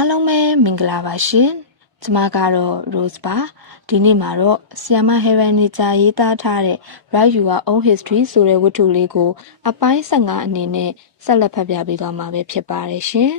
အားလုံးပဲမင်္ဂလာပါရှင်ကျမကတော့ Rose ပါဒီနေ့မှာတော့ဆီယမ Heaven နေကြရေးသားထားတဲ့ Write Your Own History ဆိုတဲ့ဝတ္ထုလေးကို အပိုင်း15အနေနဲ့ဆက်လက်ဖတ်ပြပေးသွားမှာပဲဖြစ်ပါတယ်ရှင်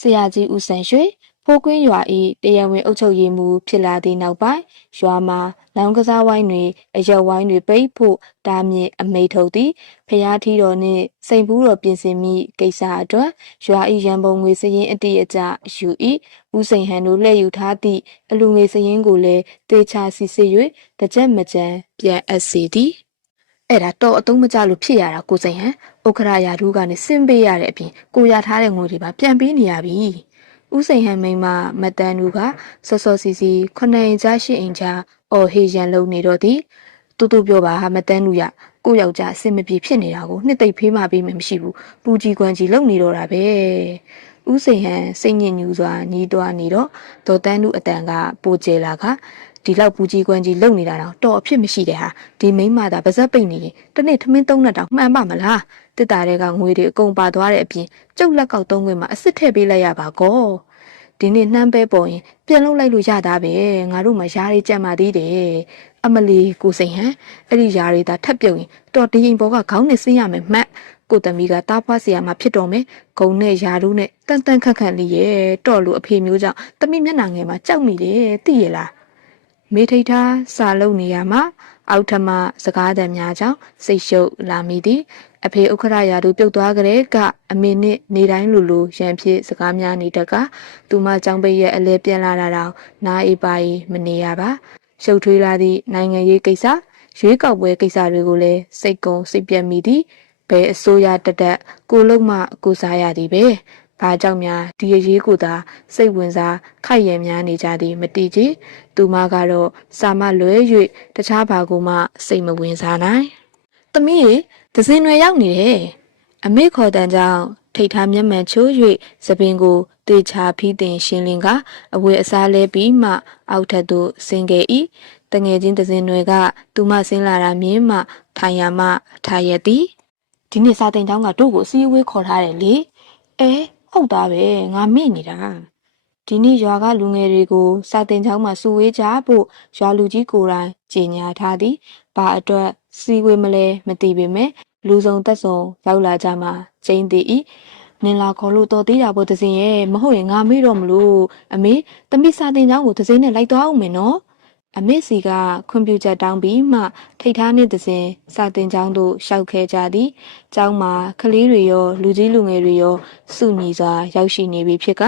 ဆရာကြီးဦးစံရွှေ ဖိုးကွင်းရွာဤတရားဝင်အုပ်ချုပ်ရေးမှူးဖြစ်လာသည့်နောက်ပိုင်းရွာမှာလောင်းကစားဝိုင်းတွေအရက်ဝိုင်းတွေပိတ်ဖို့တားမြစ်အမိန့်ထုတ်သည်ဖျားထီတော်နှင့်စိန်ဘူးတော်ပြင်ဆင်မိကိစ္စအတွက်ရွာဤရန်ပုံငွေစရင်အတိအကျယူ၏ဦးစိန်ဟန်တို့လှည့်ယူထားသည့်အလူငွေစရင်ကိုလည်းတေချာစီစစ်၍တကြက်မကြံပြန်အပ်စီသည်အဲ့ဒါတော့အတုံးမကြလို့ဖြစ်ရတာကိုစိန်ဟန်ဥက္ခရာယာဒူးကနေစင်ပေးရတဲ့အပြင်ကိုရထားတဲ့ငွေတွေပါပြန်ပေးနေရပြီ ဦးစိန်ဟန်မိန်မမတန်နူကစောစောစီစီခုနှစ်အိမ်ကြားရှစ်အိမ်ကြားအော်ဟေရန်လုံနေတော့သည်တူတူပြောပါဟာမတန်နူရကိုယောက်ျားအဆင်မပြေဖြစ်နေတာကိုနှစ်သိမ့်ဖေးမှပေးမယ်မရှိဘူးပူကြီးကွမ်းကြီးလုံနေတော့တာပဲဦးစိန်ဟန်စိတ်ညစ်ညူစွာညီးတွားနေတော့ဒေါ်တန်းနူအတန်ကပိုကျဲလာက ဒီလောက်ပူကြီးကွမ်းကြီးလုံနေတာတော့တော်အဖြစ်မရှိတဲ့ဟာဒီမိမသာပါဇက်ပိတ်နေရင်တနေ့ထမင်းသုံးနဲ့တောင်မှန်ပါမလားတစ်တာတွေကငွေတွေအကုန်ပါသွားတဲ့အပြင်ကျုပ်လက်ကောက်သုံးခွင့်မှာအစ်စ်ထည့်ပေးလိုက်ရပါကောဒီနေ့နှမ်းပဲပေါ်ရင်ပြန်လုပ်လိုက်လို့ရတာပဲငါတို့မှယားလေးကြံပါသေးတယ်အမလီကိုစိန်ဟန်အဲ့ဒီယားလေးသာထပ်ပြုတ်ရင်တော်ဒီရင်ဘောကခေါင်းနဲ့ဆင်းရမယ်မှတ်ကိုသမီးကတားဖွားစရာမှဖြစ်တော်မယ်ဂုံနဲ့ယာတို့နဲ့တန်တန်ခက်ခက်လေးရဲ့တော်လို့အဖေမျိုးကြောင့်သမီးမျက်နှာငယ်မှာကြောက်မိတယ်သိရလား မေထိတ်ထားစာလုံးနေရမှာအောက်ထမစကားတံများကြောင့်စိတ်ရှုပ်လာမိသည်အဖေဥက္ခရရာတို့ပြုတ်သွားကြတဲ့ကအမေနဲ့နေတိုင်းလူလူရန်ဖြစ်စကားများနေတက်ကသူမကြောင့်ပိတ်ရဲ့အလဲပြန်လာတာတော့နားအေးပါရီမနေရပါရှုပ်ထွေးလာသည့်နိုင်ငံရေးကိစ္စရွေးကောက်ပွဲကိစ္စတွေကိုလည်းစိတ်ကုံစိတ်ပြတ်မိသည်ဘယ်အစိုးရတက်တက်ကိုလုံးမကိုစားရသည်ပဲ ဘာကြောင့်များဒီအရေးကိုသာစိတ်ဝင်စားခိုက်ရများနေကြသည်မတိကြီးသူမကတော့စာမလွဲ၍တခြားဘာကိုမှစိတ်မဝင်စားနိုင်သမီးရေသစင်တွေရောက်နေတယ်အမေခေါ်တန်ကြောင့်ထိတ်ထားမျက်မှန်ချိုး၍သပင်ကိုတေချာဖီးတင်ရှင်းလင်းကအဝေအစားလဲပြီးမှ အောက်ထပ်သို့ဆင်းခဲ့၏တငယ်ချင်းသစင်တွေကသူမဆင်းလာတာမြင်မှထိုင်ရမှထားရသည်ဒီနေ့စာတင်ကျောင်းကတို့ကိုအစည်းအဝေးခေါ်ထားတယ်လေအဲ ဟုတ်သားပဲငါမေ့နေတာဒီနေ့ရွာကလူငယ်တွေကိုစာတင်ကျောင်းမှာစုဝေးကြဖို့ရွာလူကြီးကိုယ်တိုင်ကြေညာထားသည်ဘာအတွက်စီဝေးမလဲမသိပေမဲ့လူစုံတက်စုံရောက်လာကြမှာကျင်းသေး၏နင်လာခေါ်လို့တော်သေးတာပေါ့တစင်ရဲ့မဟုတ်ရင်ငါမေ့တော့မလို့အမေတမိစာတင်ကျောင်းကိုတစင်နဲ့လိုက်သွားအောင်မယ်နော် အမေစီကခွန်ပြူချက်တောင်းပြီးမှထိတ်ထားနေသစဉ်စာတင်ကျောင်းသို့ရှောက်ခဲကြသည်။ကျောင်းမှာကလေးတွေရောလူကြီးလူငယ်တွေရောစုညီစွာရောက်ရှိနေပြီဖြစ်က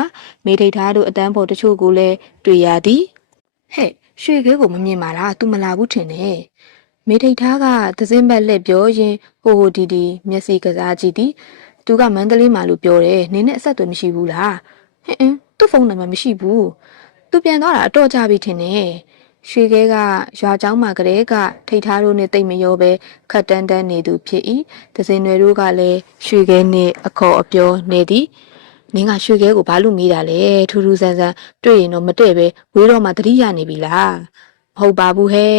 မိထိတ်ထားတို့အတန်းပေါ်တချို့ကိုလည်းတွေ့ရသည်။ဟဲ့ရွှေခဲကိုမမြင်ပါလား။ तू မလာဘူးထင်တယ်။မိထိတ်ထားကသစဉ်ဘက်လက်ပြောရင်းဟိုဟိုဒီဒီမျက်စိကစားကြည့်သည်။သူကမန္တလေးမှာလို့ပြောတယ်။နင်းနဲ့အဆက်အသွယ်မရှိဘူးလား။ဟင်အင်းသူ့ဖုန်းနံပါတ်မရှိဘူး။သူပြန်သွားတာအတော်ကြာပြီထင်တယ်။ ရွှေခဲကရွာเจ้าမှာကလေးကထိတ်ထားတို့နဲ့တိတ်မရောပဲခတ်တန်းတန်းနေသူဖြစ်၏ဒဇင်တွေတို့ကလည်းရွှေခဲနဲ့အခေါ်အပြောနေသည်နင်းကရွှေခဲကိုဘာလို့မေးတာလဲထူးထူးဆန်းဆန်းတွေ့ရင်တော့မတည့်ပဲဝေးတော့မှတတိယနေပြီလားမဟုတ်ပါဘူးဟဲ့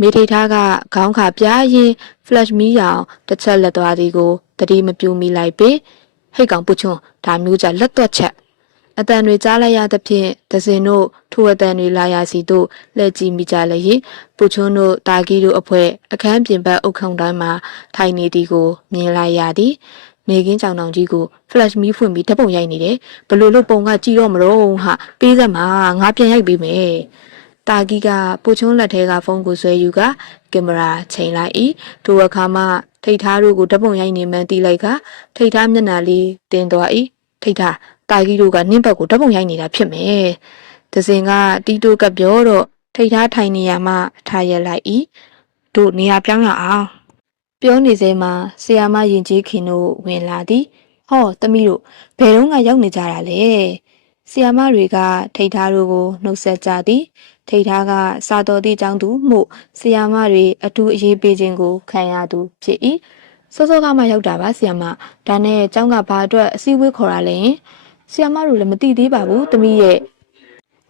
မေထိတ်ထားကခေါင်းခါပြားရင် flash မီးရောင်တစ်ချက်လက်သွားသည်ကိုတတိမပြူမိလိုက်ပေဟိတ်ကောင်ပူချွန်းဒါမျိုးကြလက်သွက်ချက် အတန်တွေကြားလိုက်ရသဖြင့်ဒဇင်တို့ထိုအတန်တွေလာရစီတို့လှည့်ကြည့်မိကြလျင်ပူချွန်းတို့တာဂီတို့အဖွဲအခန်းပြင်ဘက်အုတ်ခုံတိုင်းမှာထိုင်နေသည်ကိုမြင်လိုက်ရသည်နေကင်းကြောင်တောင်ကြီးကို flash မီးဖွင့်ပြီးဓပုံရိုက်နေတယ်ဘလို့လို့ပုံကကြည့်တော့မလို့ဟာပေးစမ်းမှာငါပြန်ရိုက်ပေးမယ်တာဂီကပူချွန်းလက်ထဲကဖုန်းကိုဆွဲယူကကင်မရာချိန်လိုက်၏ထိုအခါမှထိတ်ထားတို့ကိုဓပုံရိုက်နေမှန်းသိလိုက်ကထိတ်ထားမျက်နှာလေးတင်းသွား၏ထိတ်ထား တာကြီးတို့ကနင့်ဘက်ကိုဓပုံရိုက်နေတာဖြစ်မယ်။ဒဇင်ကတီတိုကပြောတော့ထိတ်ထားထိုင်နေရမှထားရက်လိုက်၏။တို့နေရာပြောင်းရအောင်။ပြောနေစေမှာဆီယာမယင်ကြီးခင်တို့ဝင်လာသည်။ဟောသမီးတို့ဘယ်တော့ကရောက်နေကြတာလဲ။ဆီယာမတွေကထိတ်ထားတို့ကိုနှုတ်ဆက်ကြသည်။ထိတ်ထားကစာတော်သည့်ကျောင်းသူမှုဆီယာမတွေအထူးအရေးပေးခြင်းကိုခံရသူဖြစ်၏။စောစောကမှရောက်တာပါဆီယာမ။ဒါနဲ့ကျောင်းကဘာအတွက်အစည်းအဝေးခေါ်တာလဲ။ ဆီယမတို့လည်းမသိသေးပါဘူးသမီးရဲ့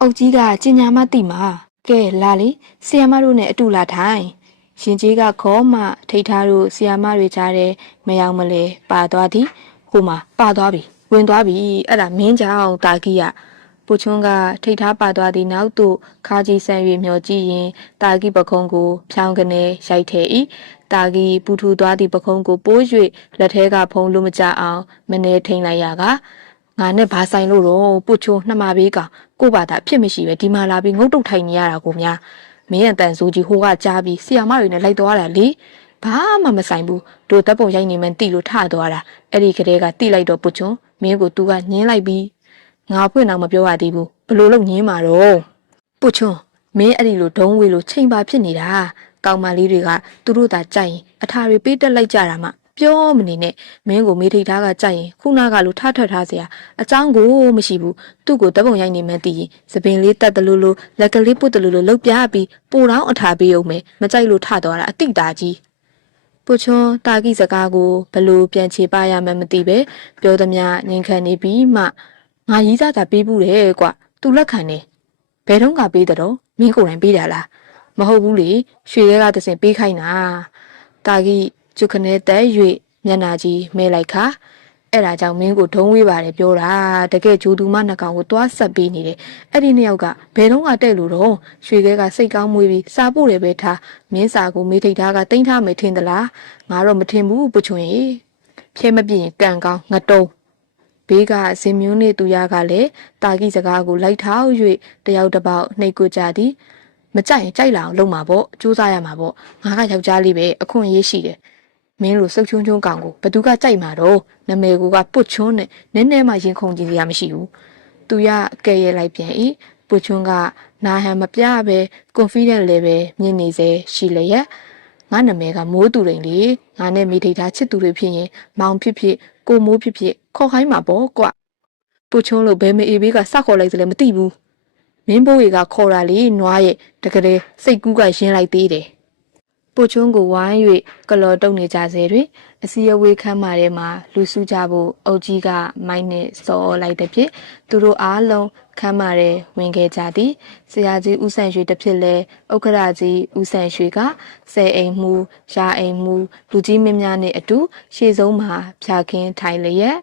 အုတ်ကြီးကကျင်ညာမသိမှာကဲလာလေဆီယမတို့နဲ့အတူလာထိုင်ရှင်ကြီးကခေါ်မှထိတ်ထားတို့ဆီယမတွေကြားတဲ့မယောင်မလဲပါသွားသည်ဟိုမှာပါသွားပြီဝင်သွားပြီအဲ့ဒါမင်းကြောင့်တာကီကပူချွန်းကထိတ်ထားပါသွားသည့်နောက်သို့ခါကြီးဆန်၍မျောကြည့်ရင်တာကီပခုံးကို ဖြောင်းကနေရိုက်ထဲ၏တာကီပူထူသွားသည့်ပခုံးကိုပိုး၍လက်ထဲကဖုံးလို့မကြအောင်မနေထိန်လိုက်ရက ငါနဲ့ဘာဆိုင်လို့တော့ပူချွန်းနှမဘေးကောင်ကို့ဘာသာဖြစ်မရှိပဲဒီမှာလာပြီးငုတ်တုတ်ထိုင်နေရတာကိုများမင်းအတန်ဆိုကြီးဟိုကကြားပြီးဆီယာမတွေနဲ့လိုက်သွားတာလေဘာမှမဆိုင်ဘူးတို့တပ်ပုံရိုက်နေမှန်းတိလို့ထသွားတာအဲ့ဒီကလေးကတိလိုက်တော့ပူချွန်းမင်းကိုသူကညင်းလိုက်ပြီးငါဖွင့်တော့မပြောရသေးဘူးဘလို့လို့ညင်းမှာတော့ပူချွန်းမင်းအဲ့ဒီလိုဒုံးဝေးလို့ချိန်ပါဖြစ်နေတာကောင်မလေးတွေကသူတို့သာကြိုက်ရင်အထာတွေပေးတက်လိုက်ကြတာမှ ပြောမနေနဲ့မင်းကိုမေးထိတ်ထားကကြိုက်ရင်ခုနကလိုထထွက်ထားစရာအကြောင်းကိုမရှိဘူးသူ့ကိုတပုံရိုက်နေမှသိရင်သပင်လေးတက်တလူလိုလက်ကလေးပုတ်တလူလိုလှုပ်ပြပြီးပူတောင်းအထာပေးအောင်မယ်မကြိုက်လို့ထသွားတာအတိတ်တာကြီးပုချွန်တာကိစကားကိုဘလို့ပြန်ချေပရမှမသိပဲပြောသည်မငင်ခံနေပြီးမှငါရီးစားတာပေးဘူးတယ်ကွသူလက်ခံနေဘယ်တော့ကပေးတယ်တော့မင်းကိုယ်တိုင်ပေးတာလားမဟုတ်ဘူးလေရွှေရဲကတစင်ပေးခိုင်းတာတာကိ ကျုခနဲ့တဲ၍မျက်နာကြီးမဲလိုက်ခါအဲ့ဒါကြောင့်မင်းကိုဒုံးဝေးပါတယ်ပြောတာတကယ်ဂျိုသူမနှကောင်ကိုသွားဆက်ပေးနေတယ်အဲ့ဒီနှစ်ယောက်ကဘယ်တော့ကတဲ့လို့တော့ရွှေခဲကစိတ်ကောင်းမွေးပြီးစာပို့တယ်ပဲထားမင်းစာကိုမေးထိတ်ထားကတိမ့်ထားမယ်ထင်သလားငါတော့မထင်ဘူးပချွန်ရေဖြဲမပြင်းကံကောင်းငတုံးဘေးကဇင်မျိုးနေသူရကလည်းတာကိစကားကိုလိုက်ထောက်၍တယောက်တစ်ပေါက်နှိတ်ကွကြသည်မကြိုက်ရင်ကြိုက်လာအောင်လုပ်မှာပေါ့စူးစမ်းရမှာပေါ့ငါကယောက်ျားလေးပဲအခွင့်အရေးရှိတယ် မင်းလိုစုပ်ချုံချုံကောင်ကိုဘသူကကြိုက်မှာတော့နမေကိုကပုတ်ချွန်းနဲ့နည်းနည်းမှရင်ခုန်ကြည့်စရာမရှိဘူးသူရကဲရဲလိုက်ပြန်၏ပုတ်ချွန်းကနာဟန်မပြပဲ confident level မြင့်နေစေရှိလျက်ငါနာမည်ကမိုးတူရင်လေငါနဲ့မိထိတ်ထားချစ်သူတွေဖြစ်ရင်မောင်ဖြစ်ဖြစ်ကိုမိုးဖြစ်ဖြစ်ခေါ်ခိုင်းမှာပေါ့ကွပုတ်ချွန်းလို့ဘယ်မအေးဘေးကစခေါ်လိုက်စလဲမသိဘူးမင်းဘိုးတွေကခေါ်တာလေနွားရဲ့တကယ်စိတ်ကူးကရင်းလိုက်သေးတယ် ပိုချွန်းကိုဝိုင်း၍ကလော်တုံနေကြစေတွင်အစီအဝေးခန်းမာထဲမှာလူစုကြဖို့အုတ်ကြီးကမိုင်းနဲ့စော်လိုက်တဲ့ဖြင့်သူတို့အားလုံးခန်းမာထဲဝင်ခဲ့ကြသည်ဆရာကြီးဦးဆန်ရွှေတစ်ဖြစ်လဲဥက္ခရာကြီးဦးဆန်ရွှေကဆယ်အိမ်မှုရာအိမ်မှုလူကြီးမင်းများနဲ့အတူရှေ့ဆုံးမှာဖြာခင်းထိုင်လျက်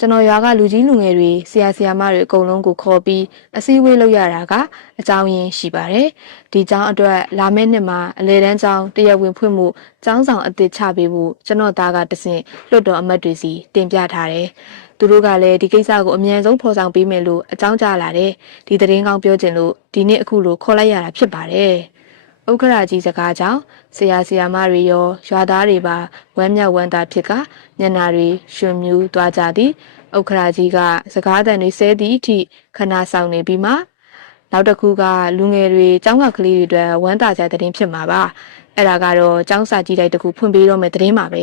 ကျွန်တော်ရွာကလူကြီးလူငယ်တွေဆရာဆရာမတွေအကုန်လုံးကိုခေါ်ပြီးအစည်းအဝေးလုပ်ရတာကအကြောင်းရင်းရှိပါတယ်။ဒီကျောင်းအတွက်လာမယ့်နှစ်မှာအလဲတန်းကျောင်းတရက်ဝင်ဖွင့်မှုကျောင်းဆောင်အသစ်ချပေးဖို့ကျွန်တော်သားကတဆင့်လွတ်တော်အမတ်တွေစီတင်ပြထားတယ်။သူတို့ကလည်းဒီကိစ္စကိုအမြန်ဆုံးဖော်ဆောင်ပေးမယ်လို့အကြောင်းကြားလာတယ်။ဒီသတင်းကောင်းပြောချင်လို့ဒီနေ့အခုလိုခေါ်လိုက်ရတာဖြစ်ပါတယ်။ ဥက္ခရာကြီးစကားကြောင့်ဆရာဆရာမတွေရောရွာသားတွေပါဝမ်းမြောက်ဝမ်းသာဖြစ်ကညနာတွေရှင်မြူးသွားကြသည်ဥက္ခရာကြီးကစကားတန်တွေဆဲသည့်အထိခဏဆောင်နေပြီးမှနောက်တစ်ခုကလူငယ်တွေចောင်းကကလေးတွေအတွက်ဝမ်းသာစရာသတင်းဖြစ်မှာပါအဲ့ဒါကတော့ចောင်းစာကြီးတိုက်တစ်ခုဖွင့်ပေးတော့မယ်သတင်းပါပဲ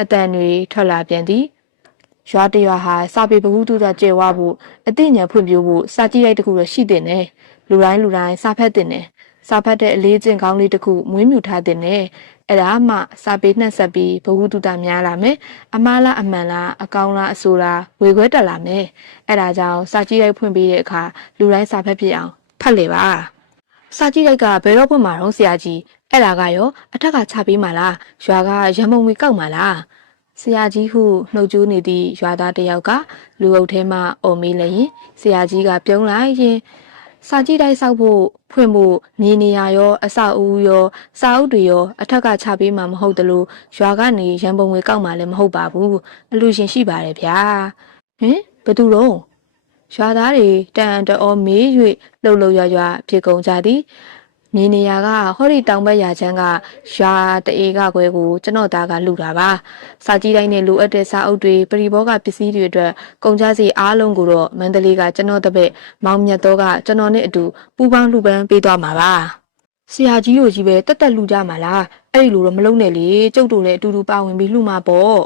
အတန်တွေထွက်လာပြန်သည်ရွာတရွာဟာစာပေပဟုတုတကျေဝဖို့အသိဉာဏ်ဖွံ့ဖြိုးဖို့စာကြည့်လိုက်တခုတော့ရှိတဲ့နဲ့လူတိုင်းလူတိုင်းစာဖတ်တဲ့နဲ့ စာဖတ်တဲ့အလေးကျင့်ကောင်းလေးတစ်ခုမွေးမြူထားတဲ့နဲ့အဲ့ဒါမှစာပေနှက်ဆက်ပြီးဘဝတုတများလာမယ်အမားလားအမှန်လားအကောင်းလားအဆိုးလားဝေခွဲတက်လာမယ်အဲ့ဒါကြောင့်စာကြည့်ရိုက်ဖွင့်ပေးတဲ့အခါလူတိုင်းစာဖတ်ဖြစ်အောင်ဖတ်လေပါစာကြည့်ရိုက်ကဘယ်တော့ဖွင့်မှာတော့ဆရာကြီးအဲ့ဒါကရောအထက်ကချပေးမှာလားရွာကရံမုံငွေကောက်မှာလားဆရာကြီးဟုနှုတ်ကြိုးနေသည့်ရွာသားတစ်ယောက်ကလူအုပ်ထဲမှអော်မေးလျင်ဆရာကြီးကပြုံးလိုက်ရင် စာကြည့်တိုက်ဆောက်ဖို့ဖွင့်ဖို့မြေနေရာရော အဆောက်အဦရောစာအုပ်တွေရောအထက်ကချပေးမှာမဟုတ်တလို့ရွာကနေရန်ပုံငွေကောက်မှာလည်းမဟုတ်ပါဘူးအလူရှင်ရှိပါတယ်ဗျာဟင်ဘယ်သူတော့ရွာသားတွေတန်တော်မေး၍လှုပ်လှုပ်ရွရွဖြစ်ကုန်ကြသည် မြေနေရာကဟောဒီတောင်ဘက်ရာချမ်းကရွာတအေကခွဲကိုကျွန်တော်သားကလှူတာပါစာကြည့်တိုင်းနဲ့လိုအပ်တဲ့စာအုပ်တွေပရိဘောကပစ္စည်းတွေအတွက်ကုန်ကြစီအားလုံးကိုတော့မန္တလေးကကျွန်တော်တပည့်မောင်မြတ်တော့ကကျွန်တော်နဲ့အတူပူပေါင်းလှူပန်းပေးသွားမှာပါဆရာကြီးတို့ကြီးပဲတက်တက်လှူကြမှာလားအဲ့ဒီလိုတော့မလုံးနဲ့လေကျုပ်တို့လည်းအတူတူပါဝင်ပြီးလှူမှာပေါ့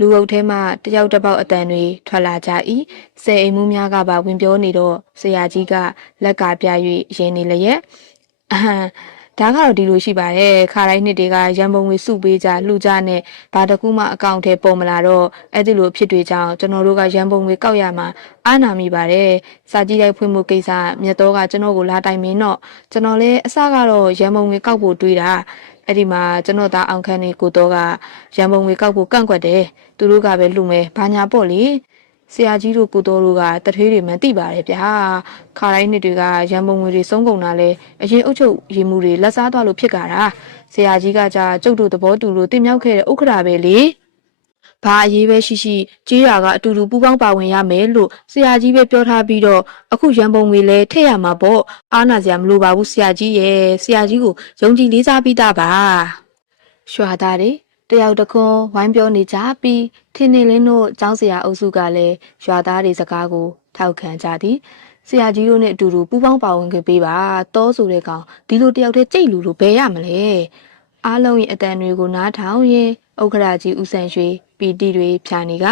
လူအုပ်ထဲမှတယောက်တစ်ပေါက်အတန်တွေထွက်လာကြ၏ဆယ်အိမ်မှုများကပါဝင်ပြောနေတော့ဆရာကြီးကလက်ကပြ၍ရင်းနေလျက် အဟမ်ဒါကတော့ဒီလိုရှိပါတယ်ခါတိုင်းနှစ်တွေကရန်ပုံငွေစုပေးကြလှူကြနဲ့ဘာတကူမှအကောင့်ထဲပေါ်မလာတော့အဲ့ဒီလိုဖြစ်တွေကြောင့်ကျွန်တော်တို့ကရန်ပုံငွေကောက်ရမှာအားနာမိပါတယ်စာကြည့်တိုက်ဖွင့်မှုကိစ္စမြတ်တော်ကကျွန်တော်ကိုလာတိုင်မင်းတော့ကျွန်တော်လည်းအစကတော့ရန်ပုံငွေကောက်ဖို့တွေးတာအဲ့ဒီမှာကျွန်တော်သားအောင်ခန်းနေကိုတော့ကရန်ပုံငွေကောက်ဖို့ကန့်ကွက်တယ်သူတို့ကပဲလှူမယ်ဘာညာပေါ့လေ ဆရာကြီးတို့ကိုတော်တို့ကတထွေးတွေမှန်သိပါတယ်ဗျာခါတိုင်းနှစ်တွေကရန်ပုံငွေတွေစုံကုန်တာလဲအရင်အုပ်ချုပ်ရေမှုတွေလက်စားသွားလို့ဖြစ်ကြတာဆရာကြီးကကြာကျုပ်တို့သဘောတူလို့တင်မြောက်ခဲ့တဲ့ဥက္ခရာပဲလေဘာအရေးပဲရှိရှိကြေးရွာကအတူတူပူးပေါင်းပါဝင်ရမယ်လို့ဆရာကြီးပဲပြောထားပြီးတော့အခုရန်ပုံငွေလဲထည့်ရမှာပေါ့အားနာစရာမလိုပါဘူးဆရာကြီးရဲ့ဆရာကြီးကိုယုံကြည်လေးစားပြီးသားပါရွာသားတွေ တယောက်တစ်ခွန်းဝိုင်းပြောနေကြပြီးထင်းနေလင်းတို့ចောင်းဆရာအုပ်စုကလည်းရွာသားတွေစကားကို ထောက်ခံကြသည်ဆရာကြီးတို့နဲ့အတူတူပူးပေါင်းပါဝင်ခွင့်ပေးပါတောဆိုတဲ့ကောင်ဒီလိုတယောက်တည်းကြိတ်လူလိုဘယ်ရမလဲအားလုံးရဲ့အတန်တွေကိုနားထောင်ရင်ဥက္ခရာကြီးဦးဆန်ရွှေပီတီတွေဖြာနေက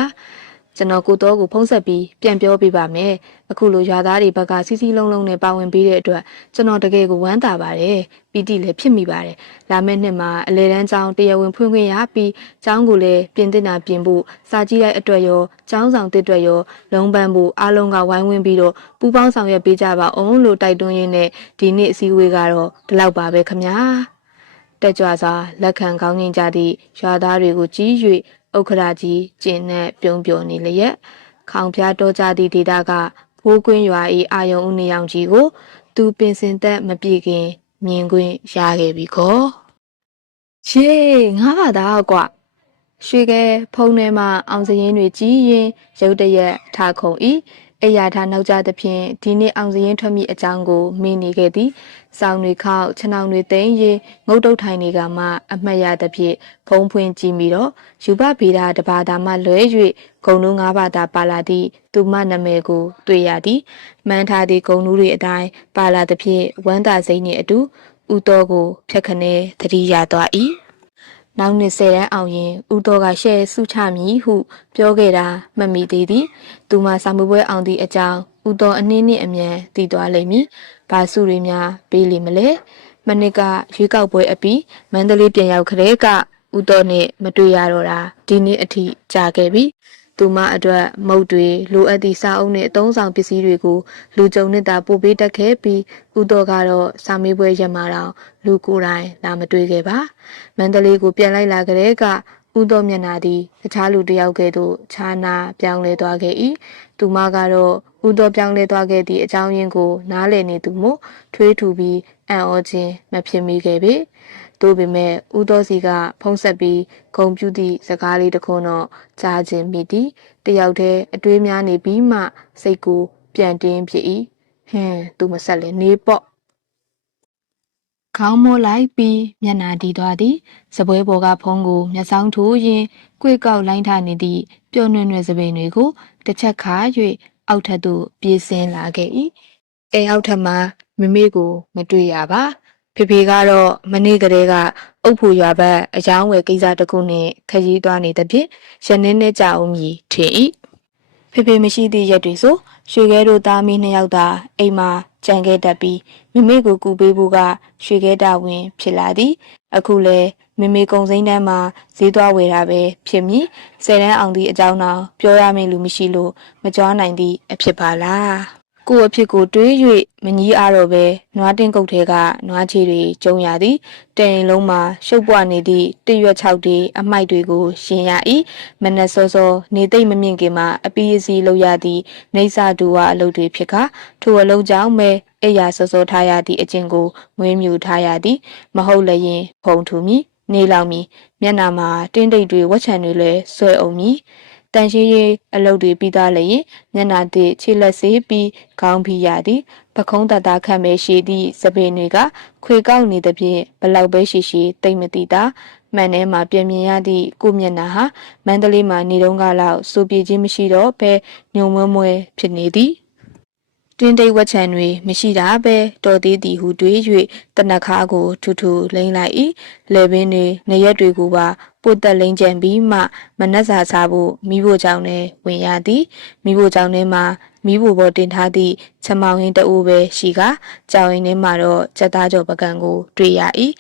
ကျွန်တော်ကိုတော့ကိုဖုံးဆက်ပြီးပြန်ပြောပြပါမယ်အခုလိုရွာသားတွေဘက်ကစီစီလုံးလုံးနဲ့ပါဝင်ပေးတဲ့အတွက်ကျွန်တော်တကယ်ကိုဝမ်းသာပါတယ်ပီတီလည်းဖြစ်မိပါတယ်လာမယ့်နှစ်မှာအလဲတန်းကျောင်းတရားဝင်ဖွင့်ခွင့်ရပြီးကျောင်းကိုလည်းပြင်သစ်တာပြင်ဖို့စာကြည့်လိုက်အတွက်ရောကျောင်းဆောင်တစ်အတွက်ရောလုံးပန်းဖို့အားလုံးကဝိုင်းဝန်းပြီးတော့ပူပေါင်းဆောင်ရွက်ပေးကြပါအောင်လို့တိုက်တွန်းရင်းနဲ့ဒီနေ့အစည်းအဝေးကတော့ဒီလောက်ပါပဲခင်ဗျာတက်ကြွစွာလက်ခံကောင်းကြီးကြသည့်ရွာသားတွေကိုကြီး၍ ဥက္ခရာကြီးကျင်နဲ့ပြုံးပြော်နေလျက်ခေါင်ဖျားတောကြသည့်ဒေသကဖိုးကွင်းရွာ၏အာယုံဦးနေအောင်ကြီးကို သူပင်စင်သက်မပြေခင်မြင်ကွင်းရခဲ့ပြီခေါ်ရှေးငါးပါသားကွာရွှေကဲဖုံးထဲမှာအောင်စရင်တွေကြီးရင်ရုတ်တရက်ထခုံဤ အရာထားနောက်ကြသဖြင့်ဒီနေ့အောင်စရင်ထွက်မိအကြောင်းကိုမေးနေခဲ့သည်။စောင်းတွေခောက်ခြံောင်တွေသိမ်းရင်ငုတ်တုတ်ထိုင်တွေကမှအမှတ်ရသဖြင့်ဖုံးဖွင့်ကြည့်မိတော့ယူပဗေဒတဘာသာမှလွဲ၍ဂုံလုံး၅ဘာသာပါလာသည့်သူမနာမည်ကိုတွေ့ရသည်။မှန်းထားသည့်ဂုံနူးတွေအတိုင်းပါလာသဖြင့်ဝမ်းသာစိမ့်နှင့်အတူဥတော်ကိုဖြတ်ခနဲသတိရသွား၏။ နောက်နှစ်ဆယ်တန်းအောင်ရင်ဦးတော်ကရှဲစုချမည်ဟု ပြောခဲ့တာမှတ်မိသေးသည်သူမစာမှုပွဲအောင်သည့်အကြောင်းဦးတော်အနည်းနှင့်အမြန်သိသွားလိမ့်မည်ဘာစုတွေများပေးလိမ့်မလဲမနစ်ကရွေးကောက်ပွဲအပြီးမန္တလေးပြန်ရောက်ခရဲကဦးတော်နဲ့မတွေ့ရတော့တာဒီနေ့အထိကြာခဲ့ပြီ သူမအတွက်မုတ်တွေလိုအပ်သည့်စာအုပ်နဲ့အသုံးဆောင်ပစ္စည်းတွေကိုလူကြုံနဲ့တာပို့ပေးတတ်ခဲ့ပြီးဦးတော်ကတော့စာမေးပွဲရက်မှာတော့လူကိုယ်တိုင်လာမတွေ့ခဲ့ပါမန္တလေးကိုပြန်လိုက်လာကြတဲ့ကဦးတော်မျက်နှာသည်တခြားလူတစ်ယောက်ကဲ့သို့ခြားနာပြောင်းလဲသွားခဲ့၏သူမကတော့ဦးတော်ပြောင်းလဲသွားခဲ့သည့်အကြောင်းရင်းကိုနားလည်နေသူမို့ထွေးထူပြီးအံ့ဩခြင်းမဖြစ်မိခဲ့ပေ သို့ပေမဲ့ဦးတော်စီကဖုံးဆက်ပြီးဂုံပြူသည့်စကားလေးတစ်ခုတော့ကြားခြင်းမိသည်တယောက်တည်းအတွေးများနေပြီးမှစိတ်ကိုပြန်တင်းဖြစ်၏ဟင်းသူမဆက်လဲနေပေါ့ခေါင်းမိုးလိုက်ပြီးမျက်နာတီးသွားသည်စပွဲပေါ်ကဖုံးကိုမျက်စောင်းထိုးရင်းကြွေကောက်လိုင်းထနေသည့်ပျော်နွယ့်နွယ်စပင်တွေကိုတစ်ချက်ခါ၍အောက်ထပ်သို့ပြေးဆင်းလာခဲ့၏အဲအောက်ထပ်မှာမမေကိုမတွေ့ရပါ ဖေဖေကတော့မနေ့ကလေးကအုပ်ဖို့ရွာဘက်အယောင်းဝယ်ကိစ္စတစ်ခုနှင့်ခရီးသွားနေသဖြင့်ရနည်းနည်းကြအောင်မည်ထင်၏ဖေဖေမရှိသည့်ရက်တွေဆိုရွှေခဲတို့သားမီးနှစ်ယောက်သာအိမ်မှာကြံခဲ့တတ်ပြီးမိမိကိုကူပေးဖို့ကရွှေခဲတာဝန်ဖြစ်လာသည် အခုလဲမိမိကုံစိမ့်တန်းမှာဈေးသွားဝယ်တာပဲဖြစ်မည်ဆယ်တန်းအောင်သည့်အကြောင်းတော့ပြောရမယ့်လူမရှိလို့မကြွားနိုင်သည့်အဖြစ်ပါလား ကိုယ့်အဖြစ်ကိုတွေး၍မကြီးအားတော့ပဲနွားတင်းကုတ်ထဲကနွားချီတွေကျုံရသည်တရင်လုံးမှာရှုပ်ပွားနေသည့်တရွက်၆တွေအမိုက်တွေကိုရှင်ရ၏မနက်စောစောနေသိမ့်မမြင့်ခင်မှာအပီးအစီလောက်ရသည့်နေစာတူဝအလုပ်တွေဖြစ်ခါထိုအလုပ်ကြောင့်ပဲအိယာစောစောထားရသည့်အကျင့်ကိုမွေးမြူထားရသည်မဟုတ်လျင်ဖုံထူမည်နေလောက်မည်မျက်နာမှာတင်းတိတ်တွေဝက်ချံတွေလည်းဆွဲအောင်မည် တန်ရှင်းရေးအလုပ်တွေပြီးသားလျင်မျက်နာသည့်ခြေလက်စေးပြီးခေါင်းဖီးရသည်ပခုံးတတခတ်မဲရှိသည့်စပင်တွေကခွေကောက်နေသဖြင့်ဘလောက်ပဲရှိရှိတိတ်မတိတာမှန်ထဲမှာပြင်မြင်ရသည့်ကိုမျက်နှာဟာမန္တလေးမှာနေတော့ကလောက်စူပြေခြင်းမရှိတော့ဘဲညုံမွဲမွဲဖြစ်နေသည် တင်းတိတ်ဝက်ချံတွေမရှိတာပဲတော်သေးသည်ဟုတွေး၍တနခါကိုထူထူလိမ့်လိုက်၏လေပင်တွေနရက်တွေကိုပါပုတ်တက်လိမ့်ကြံပြီးမှမနှက်စာစားဖို့မိဖို့ကြောင့်နဲ့ဝင်ရသည်မိဖို့ကြောင့်ထဲမှာမိဖို့ပေါ်တင်ထားသည့်ချမောင်ရင်းတအိုးပဲရှိကကြောင်ရင်းထဲမှာတော့စက်သားကြော်ပကံကို တွေ့ရ၏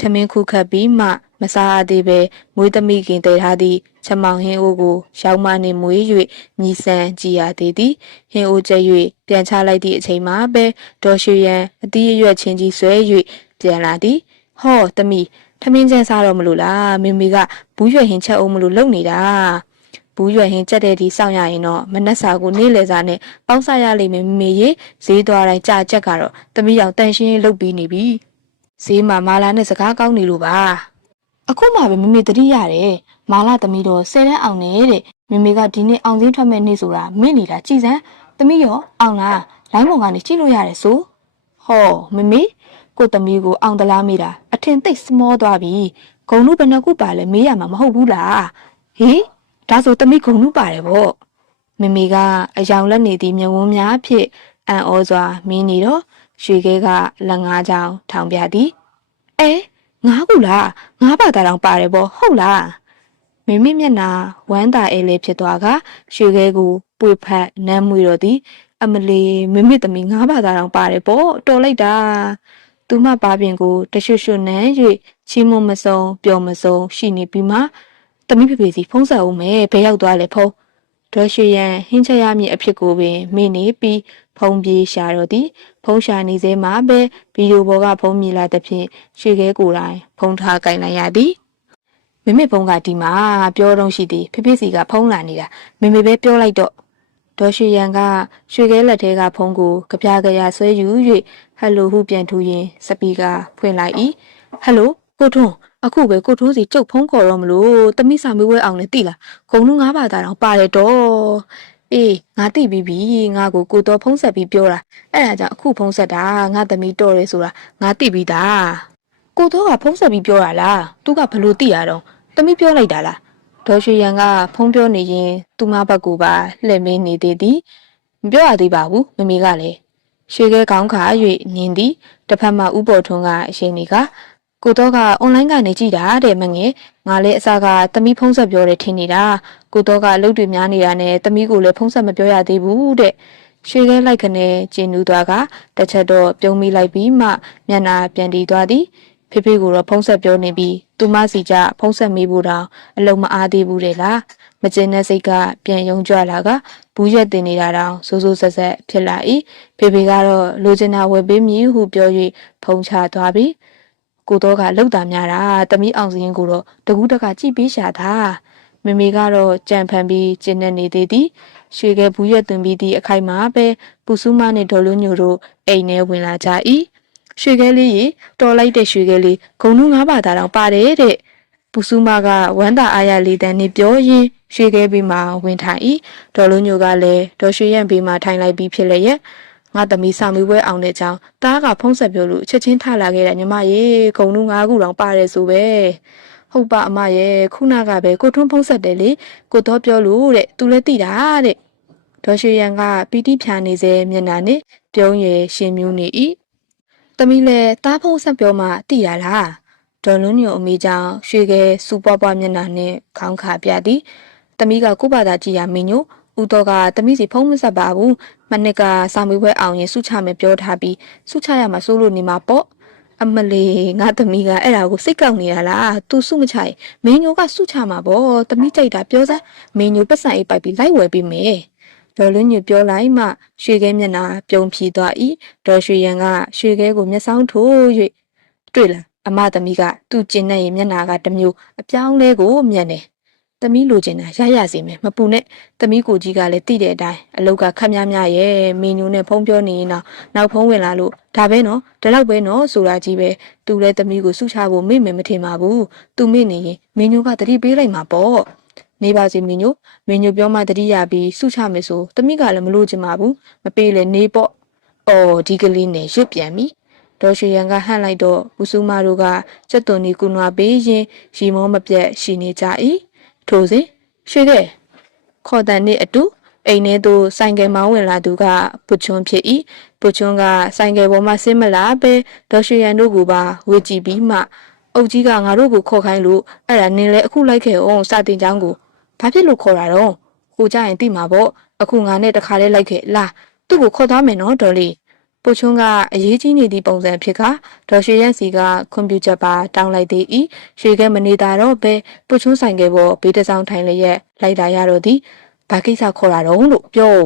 ထမင်းခုခတ်ပြီးမှမစားရသေးပဲမွေးသမီးခင်တည်ထားသည့်ချမောင်ဟင်းအိုးကိုရောင်းမနှင့်မွေး၍မြည်ဆန်းကြည်ရသေးသည်ဟင်းအိုးကျ၍ပြန်ချလိုက်သည့်အချိန်မှာပဲဒေါ်ရွှေရန်အသီးအရွက်ချင်းကြီးဆွဲ၍ပြန်လာသည်ဟောသမီးထမင်းချမ်းစားတော့မလို့လားမေမေကဘူးရွက်ဟင်းချက်အောင်မလို့လုံနေတာဘူးရွယ်ဟင်းကြက်တဲ့ဒီစောင့်ရရင်တော့မနှက်စာကိုနေ့လယ်စာနဲ့ပေါင်းစားရလိမ့်မယ်မမေရေဈေးသွားတိုင်းကြာချက်ကတော့သမီးအောင်တန်ရှင်းရေးလုပ်ပြီးနေပြီ ဈေးမှာမာလာနဲ့စကားကောင်းနေလို့ပါအခုမှပဲမမေတတိရတယ်မာလာသမီးတော့ဆယ်တန်းအောင်နေတဲ့မမေကဒီနေ့အောင်စင်းထွက်မဲ့နေ့ဆိုတာမင့်နေတာကြည်စမ်းသမီးရောအောင်လားလိုင်းပေါ်ကနေကြည့်လို့ရတယ်ဆိုဟောမမေကိုသမီးကိုအောင်တလားမေးတာအထင်သိပ်စမောသွားပြီဂုံတို့ဘယ်နှခုပါလဲမေးရမှာမဟုတ်ဘူးလားဟေးဒါဆိုသမီးဂုံတို့ပါတယ်ဗောမမေကအယောင်လက်နေသည့်မျက်ဝန်းများဖြင့်အံ့ဩစွာမင်းနေတော့ ရွှေခဲကလက်ငါးချောင်းထောင်ပြသည်အဲငါးခုလားငါးပါးတာတောင်ပါတယ်ဗောဟုတ်လားမိမိမျက်နာဝမ်းသာအဲလေးဖြစ်သွားကရွှေခဲကိုပွေဖက်နမ်းမွေတော့သည်အမလီမိမိသမီးငါးပါးတာတောင်ပါတယ်ဗောတော်လိုက်တာသူမပါပြင်ကိုတရွှွှွနန်း၍ချီးမွမ်းမဆုံးပျော်မဆုံးရှိနေပြီးမှတမိဖေဖေစီဖုံးဆက်အောင်မယ်ဘယ်ရောက်သွားလဲဖုံးဒေါ်ရွှေရန်ဟင်းချက်ရမည်အဖြစ်ကိုပင်မိနေပြီး ဖုံးပြေးရှာတော့သည်ဖုံးရှာနေစေမှာပဲဗီဒီယိုပေါ်ကဖုံးမြည်လာတဲ့ဖြင့်ရွှေခဲကိုယ်တိုင်ဖုံးထားကင်လိုက်ရသည်မိမိဖုံးကဒီမှာပြောတော့ရှိသည်ဖေဖေစီကဖုံးလာနေတာမိမိပဲပြောလိုက်တော့ဒေါ်ရွှေရန်ကရွှေခဲလက်ထဲကဖုန်းကိုကြပြကြရဆွဲယူ၍ဟယ်လိုဟုပြန်ထူရင်းစပီကာဖွင့်လိုက်၏ဟယ်လိုကိုထွန်းအခုပဲကိုထွန်းစီကြုတ်ဖုန်းခေါ်တော့မလို့တမိစာမေးဝဲအောင်နဲ့တိလားဂုံနုငါးပါးတာတော့ပါတယ်တော့ အေးငါတိပြီးပြီငါကိုကိုတော်ဖုန်းဆက်ပြီးပြောတာအဲ့ဒါကြောင့်အခုဖုန်းဆက်တာငါသမီးတော်ရဲဆိုတာငါတိပြီးသားကိုတော်ကဖုန်းဆက်ပြီးပြောတာလားသူကဘလို့တိရတော့သမီးပြောလိုက်တာလားဒေါ်ရွှေရန်ကဖုံးပြောနေရင်သူမဘက်ကိုပါလှည့်မင်းနေသေးသည်မပြောရသေးပါဘူးမမေကလည်းရွှေခဲကောင်းခါ၍ညင်သည်တစ်ဖက်မှာဥပေါ်ထွန်းကအရှင်နေက ကိုတော့ကအွန်လိုင်းကနေကြည့်တာတဲ့မငယ်ငါလည်းအစားကသမီးဖုံးဆက်ပြောတယ်ထင်နေတာကိုတော့ကအလုပ်တွေများနေတာနဲ့သမီးကိုလည်းဖုံးဆက်မပြောရသေးဘူးတဲ့ရွှေခဲလိုက်ခနဲ့ကျင်းနူးသွားကတစ်ချက်တော့ပြုံးမိလိုက်ပြီးမှမျက်နှာပြန်တီးသွားသည်ဖေဖေကိုတော့ဖုံးဆက်ပြောနေပြီးသူမစီကြဖုံးဆက်မေးဖို့တောင်အလုံးမအားသေးဘူးတဲ့လားမကျင်တဲ့စိတ်ကပြန်ယုံကြွလာကဘူးရက်တင်နေတာတောင်စိုးစိုးဆက်ဆက်ဖြစ်လာ၏ဖေဖေကတော့လိုချင်တာဝယ်ပေးမည်ဟုပြော၍ဖုံးချသွားပြီ ကိုတော့ကလှုပ်တာများတာတမီးအောင်စရင်ကိုတော့တကူးတကကြည့်ပေးရှာတာမမေကတော့ကြံဖန်ပြီးကျင်းနေနေသေးသည်ရွှေကဘူးရက်သွင်းပြီးသည့်အခိုက်မှာပဲပူစုမနှင့်ဒေါ်လူညိုတို့အိမ်ထဲဝင်လာကြ၏ရွှေခဲလေးရေတော်လိုက်တဲ့ရွှေခဲလေးဂုံနုငါးပါးတာတောင်ပါတယ်တဲ့ပူစုမကဝမ်းသာအားရလေးတန်းနဲ့ပြောရင်းရွှေခဲပြီးမှဝင်ထိုင်၏ဒေါ်လူညိုကလည်းဒေါ်ရွှေရန့်ပြီးမှထိုင်လိုက်ပြီးဖြစ်လေရဲ့ ငါသမီးစာမီပွဲအောင်တဲ့အကြောင်းတားကဖုံးဆက်ပြောလို့ချက်ချင်းထလာခဲ့တာညီမရေဂုံနုငါးခုတောင်ပါတယ်ဆိုပဲဟုတ်ပါအမရဲ့ခုနကပဲကိုထွန်းဖုံးဆက်တယ်လေကိုတော့ပြောလို့တဲ့သူလည်းသိတာတဲ့ဒေါ်ရွှေရန်ကပီတိဖြာနေစေမျက်နှာနဲ့ပြုံးရည်ရှင်မြူးနေ၏တမီးလည်းတားဖုံးဆက်ပြောမှသိရလားဒေါ်လွန်းညိုအမေကြောင့်ရွှေခဲစူပွားပွားမျက်နှာနဲ့ခေါင်းခါပြသည်တမီးကကို့ဘာသာကြည့်ရမင်းညိုဦးတော့ကတမီးစီဖုံးမဆက်ပါဘူး မနစ်ကစာမေးပွဲအောင်ရင်စုချမယ်ပြောထားပြီးစုချရမှာစိုးလို့နေမှာပေါ့အမလေးငါသမီးကအဲ့ဒါကိုစိတ်ကောက်နေတာလားသူစုမချရင်မင်းညိုကစုချမှာပေါ့သမီးကြိုက်တာပြောစမ်းမင်းညိုပတ်စံအိပ်ပိုက်ပြီးလိုက်ဝယ်ပေးမယ်ဒေါ်လင်းညိုပြောလိုက်မှရွှေခဲမျက်နှာပြုံဖြီသွား၏ဒေါ်ရွှေရန်ကရွှေခဲကိုမျက်စောင်းထိုး၍တွေ့လားအမသမီးကသူ့ကျင်တဲ့ရင်မျက်နှာကတစ်မျိုးအပြောင်းလဲကိုမြတ်နေ သမီးလိုချင်တာရရစီမယ်မပူနဲ့သမီးကိုကြီးကလည်းတိတဲ့အတိုင်းအလောက်ကခက်များများရဲ့မင်းညိုနဲ့ဖုံးပြောနေရင်တော့နောက်ဖုံးဝင်လာလို့ဒါပဲနော်ဒီလောက်ပဲနော်ဆိုတာကြီးပဲသူလည်းသမီးကိုစုချဖို့မိမယ်မထင်ပါဘူးသူမိနေရင်မင်းညိုကတတိပေးလိုက်မှာပေါ့နေပါစီမင်းညိုမင်းညိုပြောမှတတိရပြီးစုချမယ်ဆိုသမီးကလည်းမလို့ချင်ပါဘူးမပေးလဲနေပေါ့အော်ဒီကလေးနဲ့ရွတ်ပြန်ပြီဒေါ်ရွှေရန်ကဟန့်လိုက်တော့ဦးစုမတို့ကစက်သွန်ဒီကုနွားပေးရင်ရီမောမပြတ်ရှိနေကြ၏ ထို့စဉ်ရွှေခဲ့ခေါ်တန်နှင့်အတူအိမ်ထဲသို့ဆိုင်ကယ်မောင်းဝင်လာသူကပုချွန်းဖြစ်၏ပုချွန်းကဆိုင်ကယ်ပေါ်မှဆင်းမလာပဲဒေါ်ရွှေရန်တို့ကပါဝေကြည့်ပြီးမှအုတ်ကြီးကငါတို့ကိုခေါ်ခိုင်းလို့အဲ့ဒါနင်းလဲအခုလိုက်ခဲ့အောင်စတင်ချောင်းကိုဘာဖြစ်လို့ခေါ်တာတော့ကိုကြရင်သိမှာပေါ့အခုငါနဲ့တခါလေးလိုက်ခဲ့လာသူ့ကိုခေါ်သွားမယ်နော်ဒေါ်လေး ပိုချွန်းကအရေးကြီးနေသည့်ပုံစံဖြစ်ကဒေါ်ရွှေရန့်စီကကွန်ပျူတာပါတောင်းလိုက်သေး၏ရွှေခဲမနေတာတော့ပဲပိုချွန်းဆိုင်ကပေါ်ဘေးတစ်ဆောင်ထိုင်လျက်လိုက်တာရတော့သည်ဘာကိစ္စခေါ်တာတော့လို့ပြော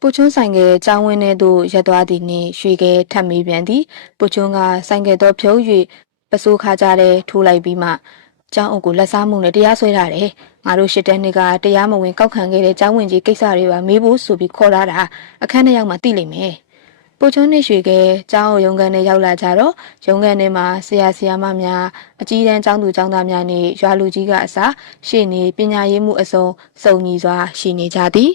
ပိုချွန်းဆိုင်ကကြောင်းဝင်းထဲသို့ရက်သွားသည်နှင့်ရွှေခဲထပ်မေးပြန်သည်ပိုချွန်းကဆိုင်ကတော့ဖြုံး၍ပစိုးခါကြတဲ့ထိုးလိုက်ပြီးမှကျောင်းအုပ်ကိုလက်စားမှုနဲ့တရားစွဲထားတယ်ငါတို့ရှစ်တန်းနှစ်ကတရားမဝင်ကောက်ခံခဲ့တဲ့ကျောင်းဝင်ကြီးကိစ္စတွေပါမေးဖို့ဆိုပြီးခေါ်လာတာအခန်းထဲရောက်မှသိလိမ့်မယ် ပိုချုံးနေရွှေကကျောင်းအုပ်ရုံးခန်းထဲရောက်လာကြတော့ရုံးခန်းထဲမှာဆရာဆရာမများအကြီးတန်းကျောင်းသူကျောင်းသားများနဲ့ရွာလူကြီးကအစားရှေ့နေပညာရေးမှုအစုံစုံညီစွာရှိနေကြသည်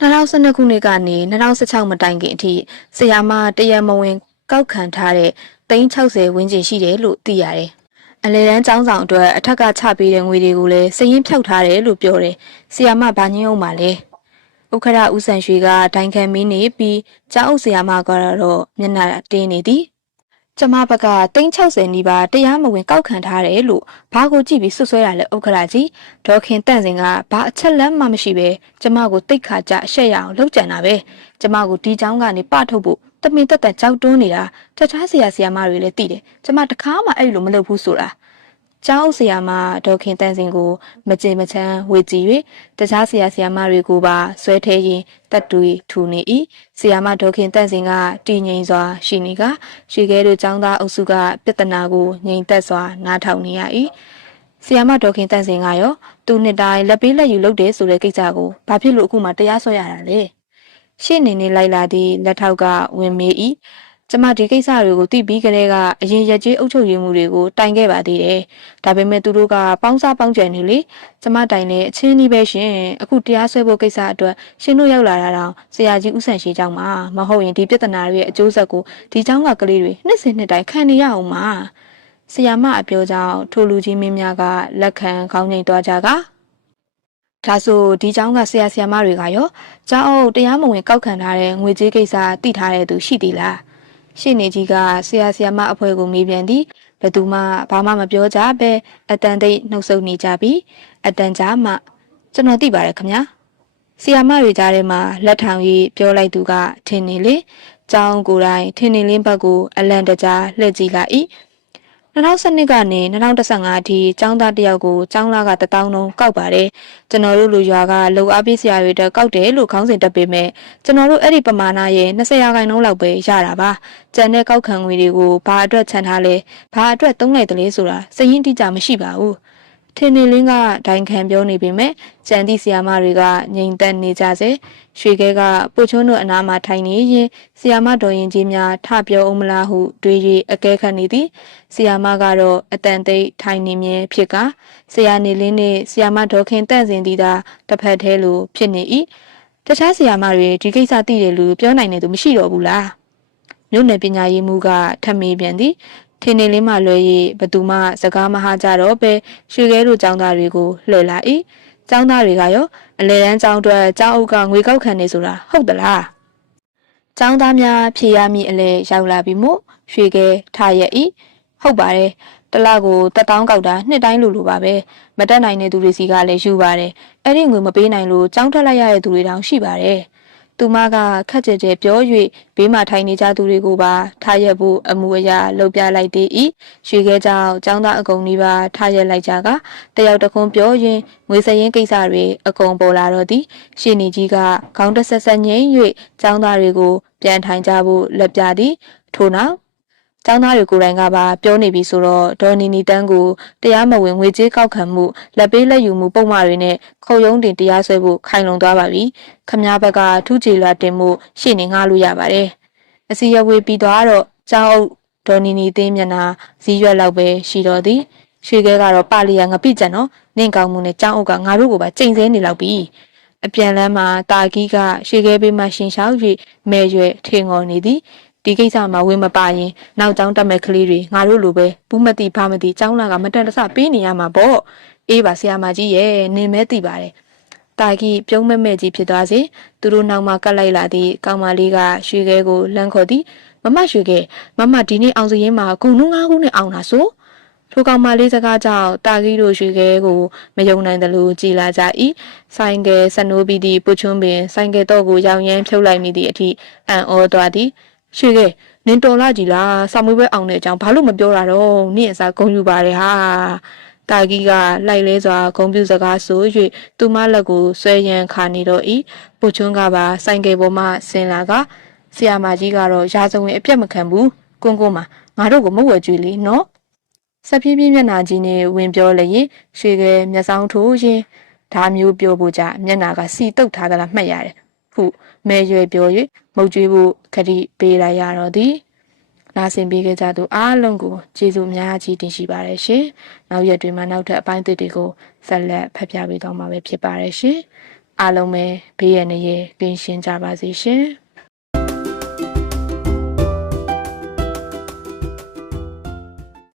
2012ခုနှစ်ကနေ2016မတိုင်ခင်အထိဆရာမတရမဝင်ကောက်ခံထားတဲ့360ဝန်းကျင်ရှိတယ်လို့သိရတယ်။အလဲတန်းចောင်းဆောင်အတွက်အထက်ကချပေးတဲ့ငွေတွေကိုလည်းစည်ရင်ဖြောက်ထားတယ်လို့ပြောတယ်။ဆရာမဘာညင်းအောင်ပါလဲ။ ဥက္ခရဦးဆန်ရွှေကဒိုင်ခံမင်းနေပြီးကျောင်းအုပ်ဆရာမကတော့မျက်နှာတင်းနေသည်။ကျမဘက်က360နီးပါးတရားမဝင်ကောက်ခံထားတယ်လို့ဘာကိုကြည့်ပြီးဆွဆွဲတာလဲဥက္ခရာကြီးဒေါခင်တန့်စင်ကဘာအချက်လက်မှမရှိပဲကျမကိုတိတ်ခါကြအရှက်ရအောင်လှုပ်ကြံတာပဲကျမကိုဒီเจ้าကနေပထုတ်ဖို့တမင်တက်တက်ကြောက်တွန်းနေတာတခြားဆရာဆရာမတွေလည်းသိတယ်ကျမတခါမှအဲ့လိုမလုပ်ဘူးဆိုတာ ကျောင်းဆရာမဒေါခင်တန့်စင်ကို မကြေမချမ်းဝေကြည့်၍တခြားဆရာဆရာမတွေကိုပါဆွဲထဲရင်တက်တူထူနေ၏ဆရာမဒေါခင်တန့်စင်ကတည်ငြိမ်စွာရှိနေကရွှေခဲတို့ចောင်းသားအုပ်စုကပြဿနာကိုငြိမ်သက်စွာနားထောင်နေရ၏ဆီယာမဒေါခင်တန့်စင်ကရောသူနှစ်တိုင်းလက်ပေးလက်ယူလုပ်တယ်ဆိုတဲ့ကိစ္စကိုဘာဖြစ်လို့အခုမှတရားစွဲရတာလဲရှေ့နေနေလိုက်လာသည့်လက်ထောက်ကဝင်မေး၏ ကျမဒီကိစ္စတွေကိုသိပြီးကလေးကအရင်ရက်ကြီးအုပ်ချုပ်ရေးမှုတွေကိုတိုင်ခဲ့ပါသေးတယ်။ဒါပေမဲ့သူတို့ကပေါင်းစားပေါင်းကြံနေလေကျမတိုင်နေအချင်းကြီးပဲရှင်အခုတရားစွဲဖို့ကိစ္စအတွက်ရှင်တို့ရောက်လာတာတော့ဆရာကြီးဦးဆန်ရှိကြောင်းမှာမဟုတ်ရင်ဒီပြဿနာတွေရဲ့အကျိုးဆက်ကိုဒီเจ้าကကလေးတွေနှစ်စဉ်နှစ်တိုင်းခံနေရအောင်မှာ။ဆီယာမအပြောကြောင့်ထိုလူကြီးမင်းများကလက်ခံခေါင်းငိန်သွားကြကဒါဆိုဒီเจ้าကဆရာဆရာမတွေကရောကျောင်းအုပ်တရားမဝင်ကောက်ခံထားတဲ့ငွေကြေးကိစ္စသိထားတဲ့သူရှိသေးလား ရှင့်နေကြီးကဆရာဆရာမအဖွဲကိုမေးပြန်သည်ဘယ်သူမှဘာမှမပြောကြပဲအတန်တိတ်နှုတ်ဆက်နေကြပြီအတန်ကြားမှကျွန်တော်သိပါတယ်ခင်ဗျာဆီယာမတွေကြားထဲမှာလက်ထောင်ပြီးပြောလိုက်သူကထင်နေလေကျောင်းကိုယ်တိုင်ထင်နေလင်းဘက်ကိုအလန့်တကြားလှည့်ကြည့်လာ၏ 2012ကနေ2015အထိចောင်းသားတယောက်ကိုចောင်းလာက1000လုံးကောက်ပါတယ်ကျွန်တော်တို့လူရွာကလုံအားပေးဆရာတွေတက်ကောက်တယ်လို့ခေါင်းစဉ်တက်ပေမဲ့ကျွန်တော်တို့အဲ့ဒီပမာဏရဲ့20ရာခိုင်နှုန်းလောက်ပဲရတာပါကျန်တဲ့ကောက်ခံငွေတွေကိုဘာအတွက်ခြံထားလဲဘာအတွက်သုံးလိုက်တယ်လဲဆိုတာစည်ရင်းတိကျမရှိပါဘူး ထင်းနေလင်းကဒိုင်ခံပြောနေပေမဲ့ကြံသည့်ဆီယာမတွေကငြိမ်သက်နေကြစေရွှေခဲကပိုချုံးတို့အနားမှာထိုင်နေရင်ဆီယာမတော်ရင်ကြီးများထပြောအောင်မလားဟုတွေး၍အကဲခတ်နေသည်ဆီယာမကတော့အတန်သိပ်ထိုင်နေမြဲဖြစ်ကဆရာနေလင်းနှင့်ဆီယာမဒေါခင်တန့်စင်သည်သာတစ်ဖက်သေးလိုဖြစ်နေ၏တခြားဆီယာမတွေဒီကိစ္စသိတယ်လို့ပြောနိုင်နေသူမရှိတော့ဘူးလားမြို့နယ်ပညာရေးမှူးကထပ်မေးပြန်သည် ထင်းနေလေးမှလွဲ၍ဘသူမှစကားမဟာကြတော့ပဲရွှေခဲတို့ចောင်းသားတွေကိုလှည့်လာ၏ចောင်းသားတွေကရောအလဲတန်းចောင်းအတွက်ចောင်းအုပ်ကငွေကောက်ခံနေဆိုတာဟုတ်သလားចောင်းသားများဖြေရမည်အလဲရောက်လာပြီမို့ရွှေခဲထားရ၏ဟုတ်ပါတယ်တလကိုတက်တောင်းကောက်တာနှစ်တိုင်းလိုလိုပါပဲမတက်နိုင်တဲ့သူတွေစီကလည်းယူပါတယ်အဲ့ဒီငွေမပေးနိုင်လို့ចောင်းထက်လိုက်ရတဲ့သူတွေတောင်ရှိပါတယ် သူမကခက်ကြဲကြဲပြော၍ဘေးမှာထိုင်နေကြသူတွေကိုပါထားရက်ဖို့အမှုအရာလှုပ်ပြလိုက်သေး၏ရွှေခဲကြောင်ចောင်းသားအကုန်ကြီးပါထားရက်လိုက်ကြကတယောက်တခွန်းပြောရင်ငွေစရင်ကိစ္စတွေအကုန်ပေါ်လာတော့သည်ရှင်နေကြီးကခေါင်းတဆက်ဆက်ငိမ့်၍ចောင်းသားတွေကိုပြန်ထိုင်ကြဖို့လက်ပြသည်ထို့နောက် ကျောင်းသားတွေကိုယ်တိုင်ကပါပြောနေပြီဆိုတော့ဒေါ်နီနီတန်းကိုတရားမဝင်ငွေကြေးကောက်ခံမှုလက်ပေးလက်ယူမှုပုံမှားတွေနဲ့ခုံရုံးတင်တရားစွဲဖို့ခိုင်လုံသွားပါပြီ။ခမားဘက်ကထူးချေလာတင်မှုရှေ့နေငှားလို့ရပါတယ်။အစီအဝေးပြီးသွားတော့ကျောင်းအုပ်ဒေါ်နီနီတင်းမျက်နှာဇီးရွက်လောက်ပဲရှိတော့သည်။ရွှေခဲကတော့ပါလီယာငပိကြံတော့နင့်ကောင်းမှုနဲ့ကျောင်းအုပ်ကငါတို့ကိုပါချိန်ဆနေလောက်ပြီ။အပြန်လမ်းမှာတာကီးကရှေခဲပေးမှရှင်လျှောက်၍မဲရွယ်ထေငော်နေသည် ဒီကိစ္စမှာဝင်မပါရင်နောက်ကျောင်းတက်မဲ့ကလေးတွေငါတို့လိုပဲဘူးမတိဖားမတိကျောင်းလာကမတန်တဆပေးနေရမှာပေါ့အေးပါဆရာမကြီးရဲ့နင်မဲသိပါတယ်တာကြီးပြုံးမဲ့မဲ့ကြီးဖြစ်သွားစေသူတို့နောက်မှကတ်လိုက်လာသည့်ကောင်မလေးကရွှေခဲကိုလမ်းခေါ်သည်မမရွှေခဲမမဒီနေ့အောင်စရင်မှာဂုံနှုံးငါးခုနဲ့အောင်တာဆိုထိုကောင်မလေးစကားကြောင့်တာကြီးတို့ရွှေခဲကိုမယုံနိုင်တယ်လို့ကြည်လာကြ၏ဆိုင်ကယ်ဆနိုးပြီးသည့်ပုချွန်းပင်ဆိုင်ကယ်တော့ကိုရောင်ရမ်းဖြုတ်လိုက်မိသည့်အထိအံ့ဩသွားသည် ရွှေခဲနင်တော်လာကြည်လားစာမွေးပွဲအောင်တဲ့အကြောင်းဘာလို့မပြောတာတော့နင့်အစားဂုံယူပါတယ်ဟာတာဂီကလိုက်လဲစွာဂုံပြူစကားဆို၍သူမလက်ကိုဆွဲရန်ခါနေတော့ဤပုချွန်းကပါဆိုင်ကယ်ပေါ်မှဆင်လာကဆရာမကြီးကတော့ရာဇဝင်အပြတ်မခံဘူးကွန်းကွန်းမှာငါတို့ကိုမဝယ်ကြွေးလေနော်စပ်ပြင်းပြင်းမျက်နှာကြီးနဲ့ဝင်ပြောလျင်ရွှေကဲမျက်စောင်းထိုးရင်ဒါမျိုးပြောဖို့ကြမျက်နှာကစီတုတ်ထားသလားမှတ်ရတယ်ဟု မဲရွယ်ပြော၍မုတ်ကျွေးဖို့ခတိပေးလိုက်ရတော့သည်နာဆင်ပေးကြသူအားလုံးကိုကျေးဇူးအများကြီးတင်ရှိပါတယ်ရှင်နောက်ရက်တွေမှာနောက်ထပ်အပိုင်းသစ်တွေကိုဆက်လက်ဖတ်ပြပေးသွားမှာပဲဖြစ်ပါတယ်ရှင်အားလုံးပဲဘေးရန်နဲ့ကင်းရှင်းကြပါစေရှင်